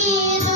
Menina.